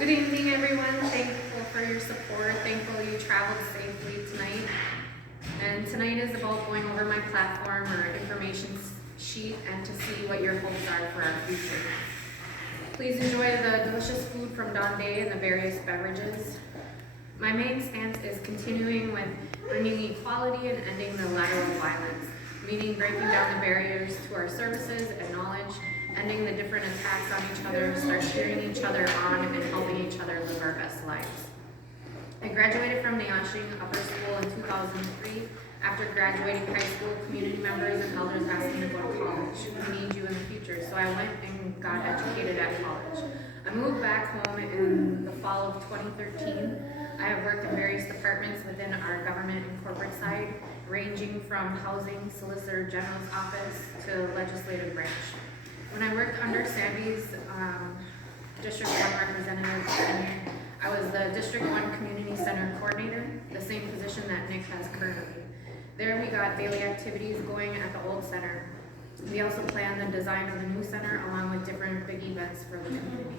Good evening, everyone. Thankful for your support. Thankful you traveled safely tonight. And tonight is about going over my platform or information sheet and to see what your hopes are for our future. Please enjoy the delicious food from Don Day and the various beverages. My main stance is continuing with bringing equality and ending the lateral violence, meaning breaking down the barriers to our services and knowledge, ending the different attacks on each other, start cheering each other on, and helping each other live our best lives. I graduated from Neosho Upper School in 2003. After graduating high school, community members and elders asked me to go to college. We need you in the future, so I went and got educated at college. I moved back home in the fall of 2013. I have worked in various departments within our government and corporate side, ranging from housing, solicitor general's office to legislative branch. When I worked under Sandy's District 1 representative, I was the District 1 Community Center Coordinator, the same position that Nick has currently. There we got daily activities going at the old center. We also planned the design of the new center along with different big events for the community.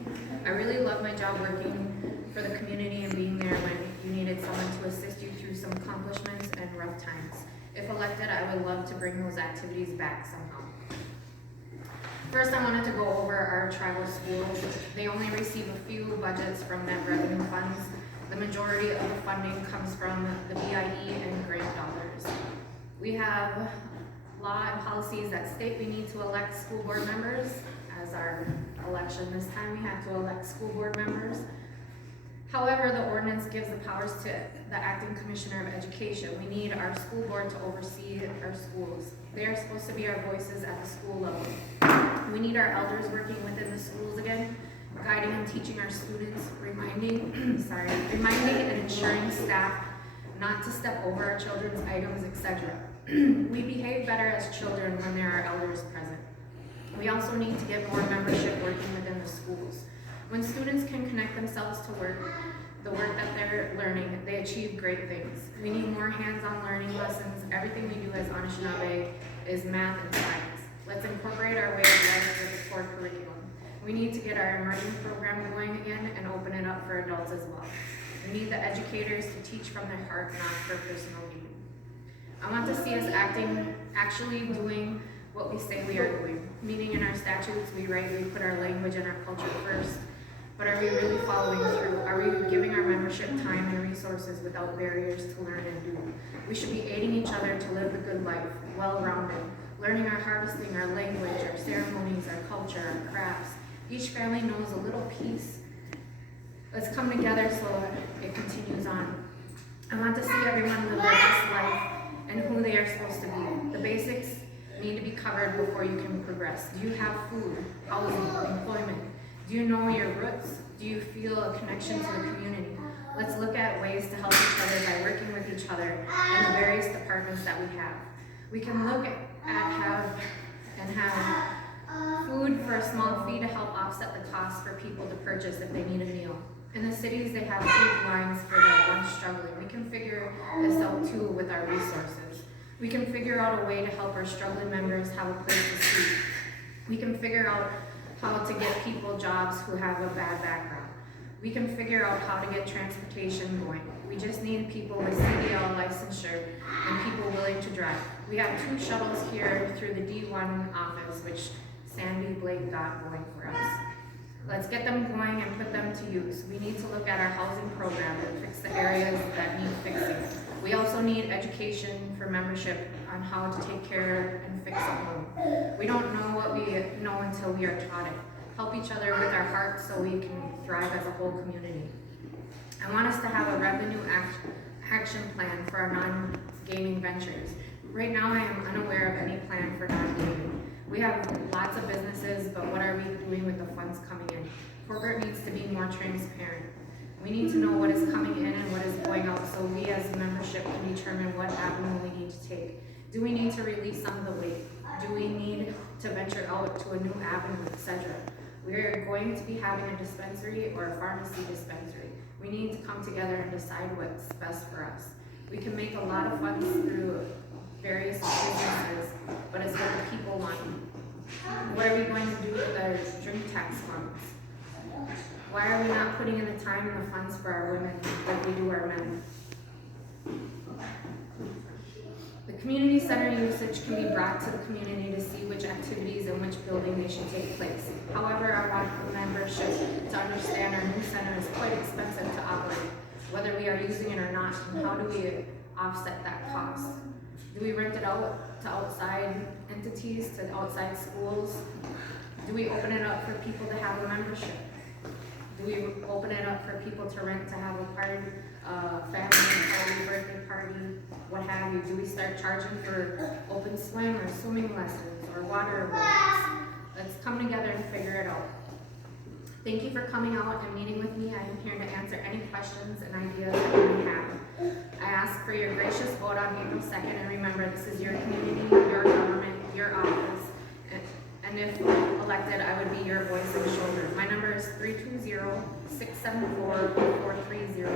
I really love my job working for the community and being there when you needed someone to assist you through some accomplishments and rough times. If elected, I would love to bring those activities back somehow. First, I wanted to go over our tribal schools. They only receive a few budgets from net revenue funds. The majority of the funding comes from the BIE and grant dollars. We have law and policies that state we need to elect school board members. As our election this time, we had to elect school board members. However, the ordinance gives the powers to the acting commissioner of education. We need our school board to oversee our schools. They are supposed to be our voices at the school level. We need our elders working within the schools again, guiding and teaching our students, reminding and ensuring staff not to step over our children's items, etc. We behave better as children when there are elders present. We also need to get more membership working within the schools. When students can connect themselves to the work that they're learning, they achieve great things. We need more hands-on learning lessons. Everything we do as Anishinaabe is math and science. Let's incorporate our way of life with the core curriculum. We need to get our immersion program going again and open it up for adults as well. We need the educators to teach from their heart, not for personal gain. I want to see us actually doing what we say we are doing. Meaning in our statutes, we write we put our language and our culture first. But are we really following through? Are we giving our membership time and resources without barriers to learn and do? We should be aiding each other to live the good life, well-rounded, learning our harvesting, our language, our ceremonies, our culture, our crafts. Each family knows a little piece. Let's come together so it continues on. I want to see everyone live their best life and who they are supposed to be. The basics need to be covered before you can progress. Do you have food, housing, employment? Do you know your roots? Do you feel a connection to the community? Let's look at ways to help each other by working with each other in the various departments that we have. We can look at have food for a small fee to help offset the cost for people to purchase if they need a meal. In the cities, they have food lines for the ones struggling. We can figure this out too with our resources. We can figure out a way to help our struggling members have a place to sleep. We can figure out how to get people jobs who have a bad background. We can figure out how to get transportation going. We just need people with CDL licensure and people willing to drive. We have 2 shuttles here through the D1 office, which Sandy Blake got going for us. Let's get them going and put them to use. We need to look at our housing program and fix the areas that need fixing. We also need education for membership on how to take care and fix a home. We don't know what we know until we are taught it. Help each other with our hearts so we can thrive as a whole community. I want us to have a revenue action plan for our non-gaming ventures. Right now I am unaware of any plan for non-gaming. We have lots of businesses, but what are we doing with the funds coming in? Corporate needs to be more transparent. We need to know what is coming in and what is going out so we as membership can determine what avenue we need to take. Do we need to release some of the weight? Do we need to venture out to a new avenue, etc.? We are going to be having a dispensary or a pharmacy dispensary. We need to come together and decide what's best for us. We can make a lot of funds through various businesses, but it's what the people want. What are we going to do with our drink tax funds? Why are we not putting in the time and the funds for our women like we do our men? The community center usage can be brought to the community to see which activities and which building they should take place. However, I want the membership to understand our new center is quite expensive to operate, whether we are using it or not, and how do we offset that cost? Do we rent it out to outside entities, to outside schools? Do we open it up for people to have a membership? Do we open it up for people to rent to have a party, family party, birthday party, what have you? Do we start charging for open swim or swimming lessons or water aerobics? Let's come together and figure it out. Thank you for coming out and meeting with me. I am here to answer any questions and ideas that you may have. I ask for your gracious vote on April 2nd, and remember, this is your community, your government, your office, and if elected, I would be your voice and shoulder. My number is 320-674-4300.